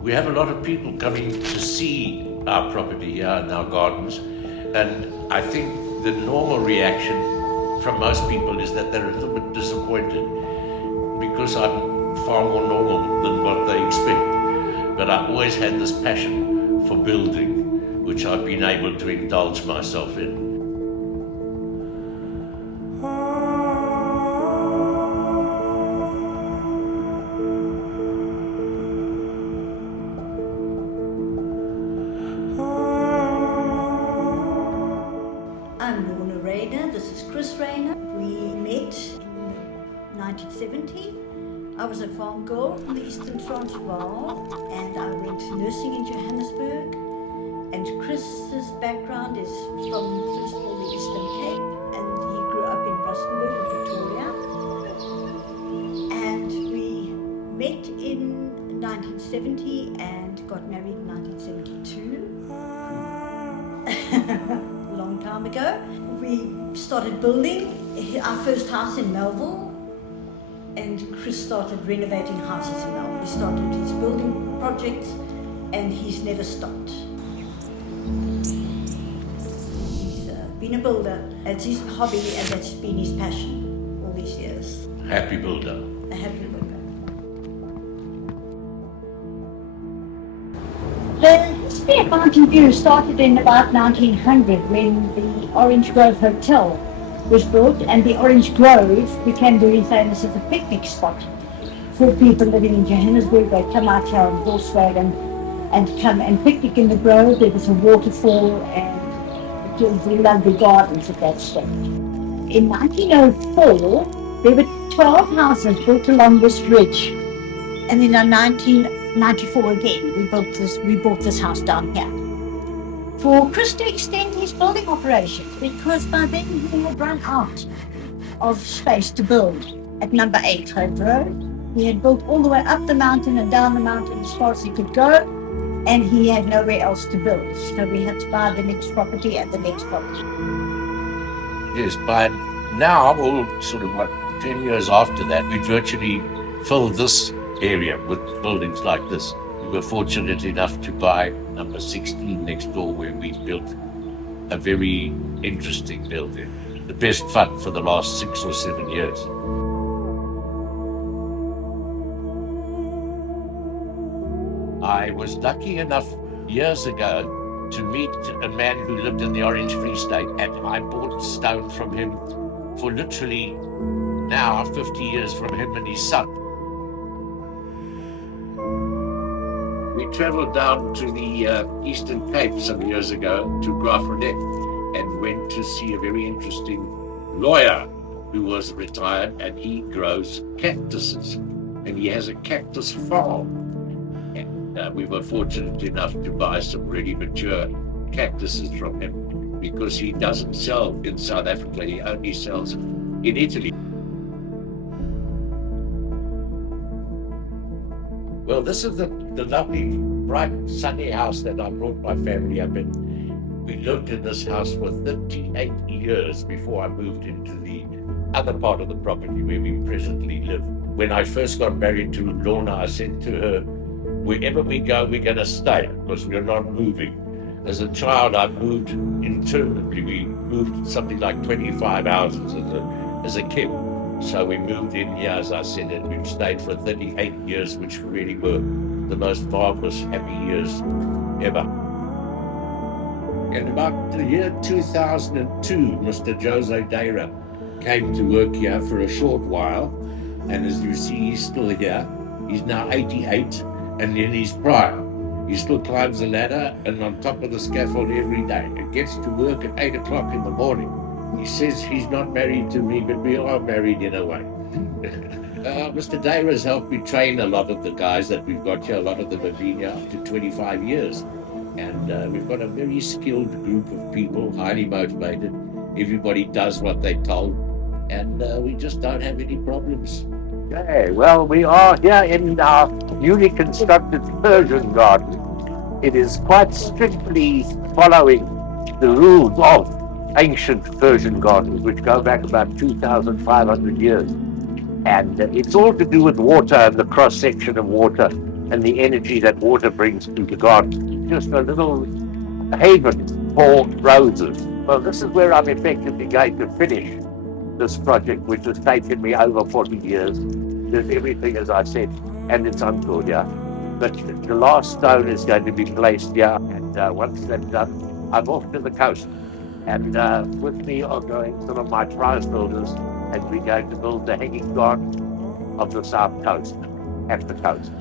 We have a lot of people coming to see our property here and our gardens, and I think the normal reaction from most people is that they're a little bit disappointed because I'm far more normal than what they expect. But I've always had this passion for building, which I've been able to indulge myself in. I'm Lorna Rayner, this is Chris Rayner. We met in 1970. I was a farm girl from the Eastern Transvaal and I went nursing in Johannesburg. And Chris's background is from, first of all, the Eastern Cape, and he grew up in Rustenburg, Victoria. And we met in 1970 and got married in 1972. Long time ago. We started building our first house in Melville, and Chris started renovating houses in Melville. He started his building projects and he's never stopped. He's been a builder. It's his hobby and that's been his passion all these years. Happy builder. A happy builder. The history of Mountain View started in about 1900 when the Orange Grove Hotel was built, and the Orange Grove became very famous as a picnic spot for people living in Johannesburg. They'd come out here on Volkswagen and come and picnic in the Grove. There was a waterfall and it was very lovely gardens at that stage. In 1904, there were 12 houses built along this ridge, and then in 1994 again, we bought this house down here for Chris to extend his building operations, because by then he had run out of space to build at number 8 Hope Road. He had built all the way up the mountain and down the mountain as far as he could go, and he had nowhere else to build. So we had to buy the next property and the next property. Yes, by now, all sort of 10 years after that, we virtually filled this area with buildings like this. We were fortunate enough to buy number 16 next door, where we built a very interesting building. The best fun for the last 6 or 7 years. I was lucky enough years ago to meet a man who lived in the Orange Free State, and I bought stone from him for literally now 50 years, from him and his son. We travelled down to the Eastern Cape some years ago to Graaff-Reinet and went to see a very interesting lawyer who was retired, and he grows cactuses, and he has a cactus farm. And we were fortunate enough to buy some really mature cactuses from him, because he doesn't sell in South Africa, he only sells in Italy. Well, this is the lovely, bright, sunny house that I brought my family up in. We lived in this house for 38 years before I moved into the other part of the property where we presently live. When I first got married to Lorna, I said to her, wherever we go, we're going to stay, because we're not moving. As a child, I moved interminably. We moved something like 25 houses as a kid. So we moved in here, as I said, and we've stayed for 38 years, which really were the most marvelous, happy years ever. In about the year 2002, Mr. Jose Deira came to work here for a short while, and as you see, he's still here. He's now 88, and in his prime. He still climbs the ladder and on top of the scaffold every day, and gets to work at 8 o'clock in the morning. He says he's not married to me, but we are married in a way. Mr. Deira has helped me train a lot of the guys that we've got here. A lot of them have been here up to 25 years. And we've got a very skilled group of people, highly motivated. Everybody does what they're told. And we just don't have any problems. Okay, well, we are here in our newly constructed Persian garden. It is quite strictly following the rules of ancient Persian gardens, which go back about 2,500 years. And it's all to do with water and the cross-section of water and the energy that water brings to the garden. Just a little haven for roses. Well, this is where I'm effectively going to finish this project, which has taken me over 40 years. There's everything, as I said, and it's until here. But the last stone is going to be placed here, and once that's done, I'm off to the coast. And with me are going some of my prize builders, and we're going to build the hanging garden of the south coast, at the coast.